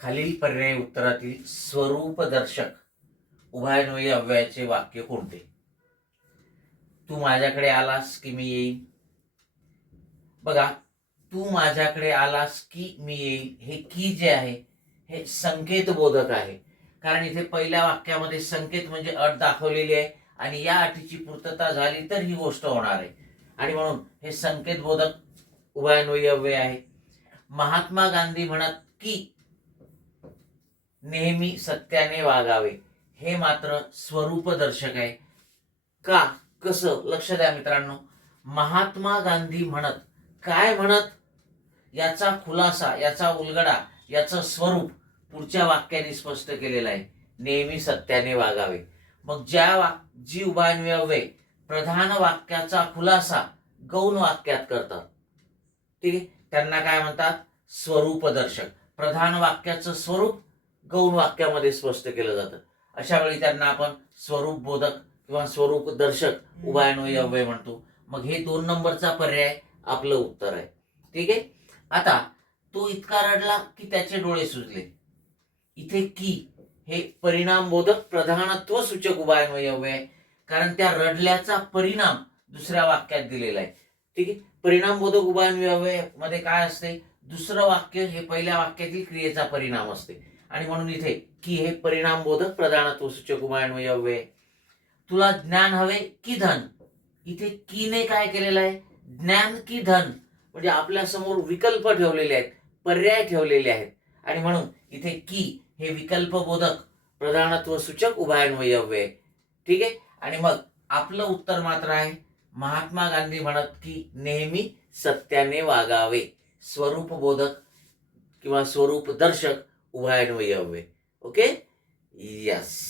खालील पर्यायी उत्तरातील स्वरूपदर्शक उभयन्वयी अव्ययाचे वाक्य कोणते? तू माझ्याकडे आलास की मी येईन. बघा, तू माझ्याकडे आलास की मी येईन, हे की जे आहे हे संकेतबोधक आहे. कारण इथे पहिल्या वाक्यामध्ये संकेत म्हणजे अट दाखवलेली आहे आणि या अटीची पूर्तता झाली तर ही गोष्ट होणार आहे आणि म्हणून हे संकेतबोधक उभयन्वयी अव्यय आहे. महात्मा गांधी म्हणत की नेहमी सत्याने वागावे, हे मात्र स्वरूपदर्शक आहे. का, कसं? लक्ष द्या मित्रांनो. महात्मा गांधी म्हणत, काय म्हणत, याचा खुलासा, याचा उलगडा, याचं स्वरूप पुढच्या वाक्याने स्पष्ट केलेलं आहे, नेहमी सत्याने वागावे. मग जी उभयन्वयी अव्यय प्रधान वाक्याचा खुलासा गौण वाक्यात करतात, ठीक आहे, त्यांना काय म्हणतात? स्वरूपदर्शक. प्रधान वाक्याचं स्वरूप गौण वाक्यामध्ये स्पष्ट केलं जातं, अशा वेळी त्यांना आपण स्वरूप बोधक किंवा स्वरूप दर्शक उभयन्वयी अव्यय म्हणतो. मग हे 2 नंबरचा पर्याय आपलं उत्तर आहे. ठीक आहे. आता तो इतका रडला की त्याचे डोळे सुजले. इथे की हे परिणामबोधक प्रधानत्व सूचक उभयन्वयी अव्यय आहे, कारण त्या रडल्याचा परिणाम दुसऱ्या वाक्यात दिलेला आहे. ठीक आहे. परिणामबोधक उभयन्वयी अव्यय मध्ये काय असते? दुसरं वाक्य हे पहिल्या वाक्यातील क्रियेचा परिणाम असते आणि म्हणून इथे की हे परिणामबोधक प्रधानत्व सूचक उभयन्वयी अव्यय आहे. तुला ज्ञान हवे की धन? इथे कीने काय केलेलं आहे? ज्ञान की धन, म्हणजे आपल्या समोर विकल्प ठेवलेले आहेत, पर्याय ठेवलेले आहेत आणि म्हणून इथे की हे विकल्प बोधक प्रधानत्व सूचक उभयन्वयी अव्यय. ठीक आहे. आणि मग आपलं उत्तर मात्र आहे महात्मा गांधी म्हणत की नेहमी सत्याने वागावे, स्वरूप बोधक किंवा स्वरूप दर्शक उभयन्वयी अव्यय. Okay, yes.